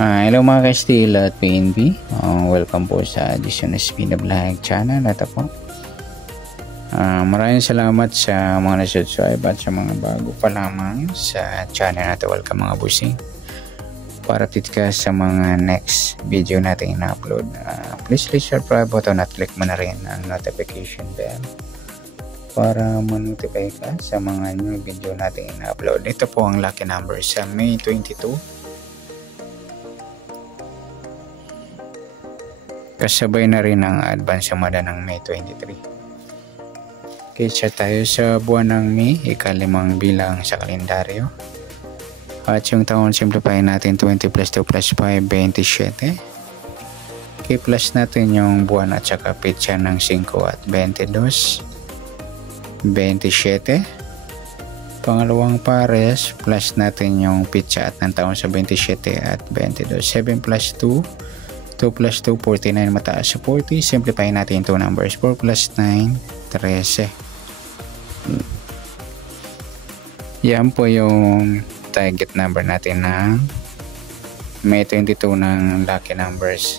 Hello mga ka-Steel at PNP. Welcome po sa Addition SP na Vlog channel. Ito po. Maraming salamat sa mga na-subscribe at sa mga bago pa lamang sa channel natin. Welcome mga busing. Para update ka sa mga next video natin na-upload. Please click subscribe button at click mo na rin ang notification bell para ma-notify ka sa mga new video natin na-upload. Ito po ang lucky number sa May 22. Kasabay na rin ang advance sumada ng May 23. Okay, chat tayo sa buwan ng May, ika-5 bilang sa kalendaryo. At yung taon, simplify natin 20 plus 2 plus 5, 27. Okay, plus natin yung buwan at saka pitsa ng 5 at 22, 27. Pangalawang pares, plus natin yung pitsa at ng taon sa 27 at 22. 7 plus 2, 2 plus 2, 49, mataas sa 40. Simplify natin 2 numbers. 4 plus 9, 13. Yan po yung target number natin ng May 22 ng lucky numbers.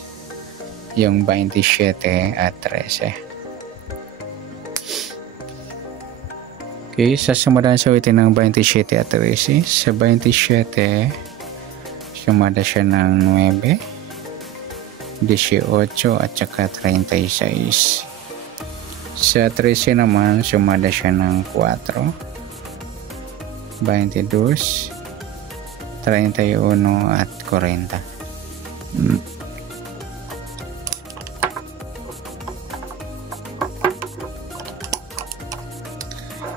Yung 27 at 13. Okay, sasumadahan sa ulitin ng 27 at 13. Sa 27, sumada siya ng 9. 18 at saka 36. Sa 13 naman, sumada siya ng 4, 22, 31 at 40.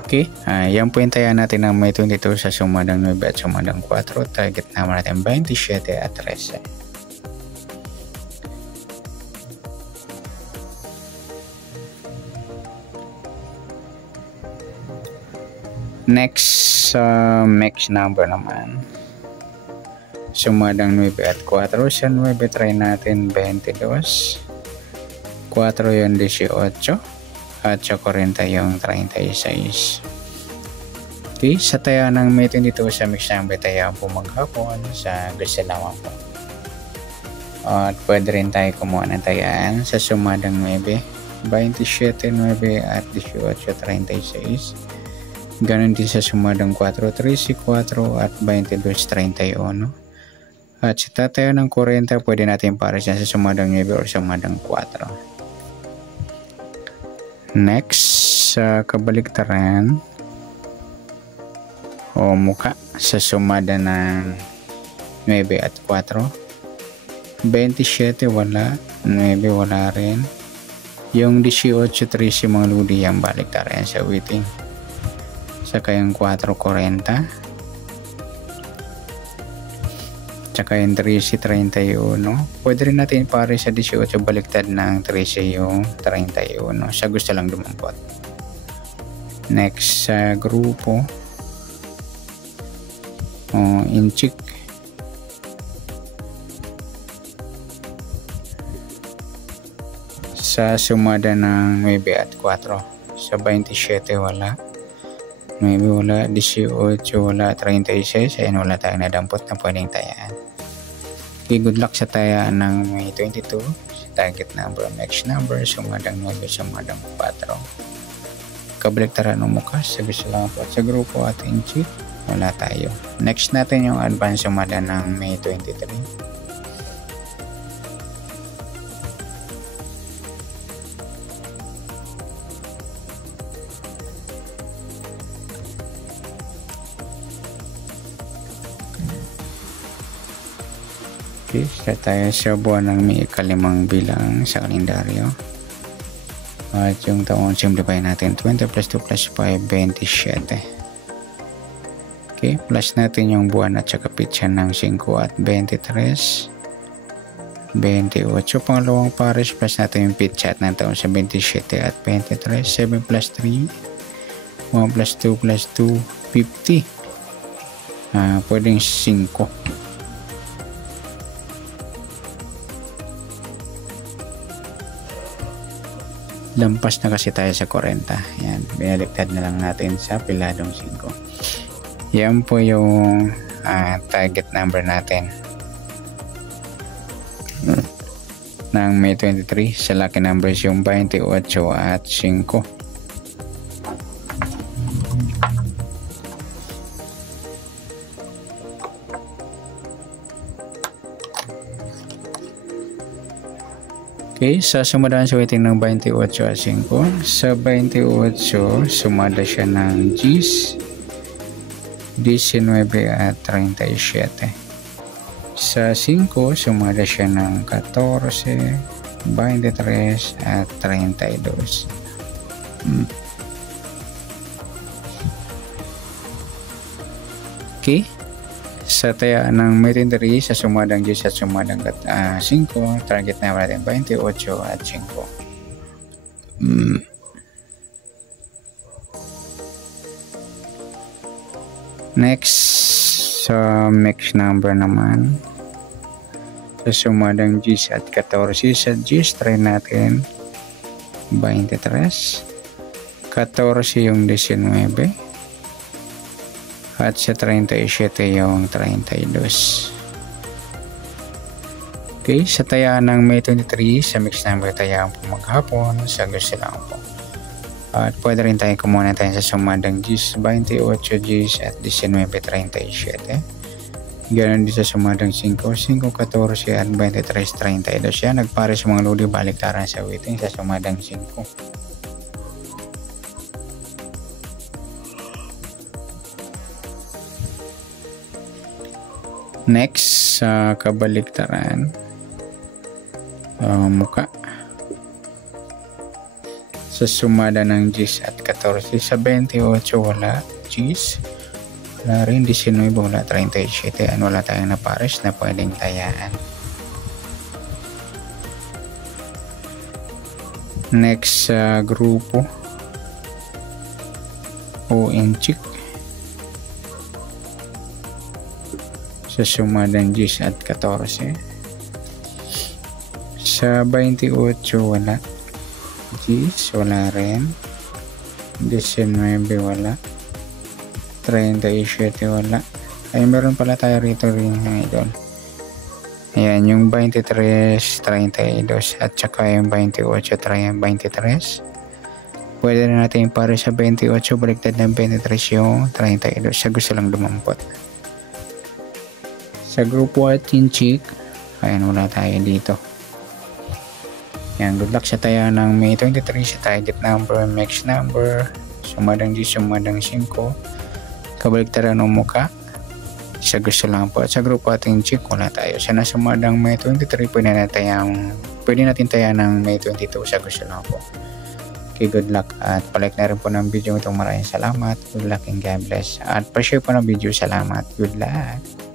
Okay, yan po yung taya natin ng May 22 sa sumadang 9 at sumadang 4. Target naman natin 27 at 13. Next number naman, sumadang 9 at 4. Sa 9 try natin 22, 4 yung 18 at sa 40 yung 36. Okay, sa taya ng May 22 sa mix number taya po maghapon sa gusto lamang po. At pwede rin tayo kumuha ng tayaan sa sumadang 9, 27, 9 at 18, 36. Ganon din sa sumadang 4, 13, 4 at 22, 31. At sa tatayo ng 40, pwede natin pares yan sa sumadang 9 or sumadang 4. Next, sa kabaliktaran o muka sa sumada ng 9 at 4. 27 wala, 9 wala rin. Yung 18, 13 mga ludi yung baliktaran sa waiting. Saka yung 4.40, saka yung 13.31. Pwede rin natin pare sa 18 baliktad ng 13 yung 31 sa gusto lang dumampot. Next sa grupo inchik, sa sumada ng 9 at 4. Sa 27 wala, 9 wala, 18 wala, 36. Ayan, wala tayong nadampot na pwedeng tayaan. Okay, good luck sa tayaan ng May 22. Sa target number, next number, sumadang 9, sumadang 4. Kabaliktaran ng mukha, sa gusto lang po. Sa grupo at inchik, wala tayo. Next natin yung advance sumada ng May 23. Okay, start tayo sa buwan ng May, ika-5 bilang sa kalendaryo. At yung taon, simplify natin 20 plus 2 plus 5, 27. Okay, plus natin yung buwan at saka pitsa ng 5 at 23, 28. Pangalawang pares, plus natin yung pitsa at ng taon sa 27 at 23. 7 plus 3, 1 plus 2 plus 2, 50. Pwedeng 5. Lampas na kasi tayo sa 40. Yan, binaliktad na lang natin sa piladong 5. Yan po yung target number natin ng May 23. Sa lucky numbers yung 28 at 5. Okay, sa sumadaan sa waiting ng 28 at 5. Sa 28, sumada siya ng 10, 19 at 37. Sa 5, sumada siya ng 14, 23 at 32. Okay. Sa taya ng May 23, sa sumadang 10 at sumadang 5, target na natin 28 at 5. Next, sa mix number naman, sa sumadang 10 at 14, sa 10 try natin 23, 14 yung 19, at sa 37 yung 32. Okay, sa tayaan ng May 23, sa mix number tayaan po maghapon, sa gusto lang po. At pwede rin tayo kumuha tayo sa sumadang 10, 28 10 at 19, 37. Ganon din sa sumadang 5, 5, 14 at 23, 32. Yan, nagpare sa mga lodi baliktaran sa waiting sa sumadang 5. Next, sa kabaliktaran, muka. Sa sumada ng 10 at 14, sa 28 wala 10, wala rin 19, wala 37, wala tayong napares na pwedeng tayaan. Next, sa grupo o inchik. Sa sumadang 10 at 14. Sa 28 wala. 10 wala rin. 19 wala. 37 wala. Ay meron pala tayo rito rin ng idol. Ayan yung 23, 32 at saka yung 28 yung 23. Pwede na natin para sa 28 baliktad ng 23 yung 32 sa gusto lang dumampot. Sa grupo at inchik, ayan wala tayo dito. Yan, good luck sa taya ng May 23 sa target number, mix number, sumadang 10, sumadang 5, kabaliktaran ng muka, sa gusto lang po. At sa grupo at inchik, wala tayo. Sa nasumadang May 23, pwede natin taya ng May 22 sa gusto lang po. Okay, good luck at palike na rin po ng video ito. Maraming salamat, good luck and God bless. At pa-share po ng video, salamat, good luck.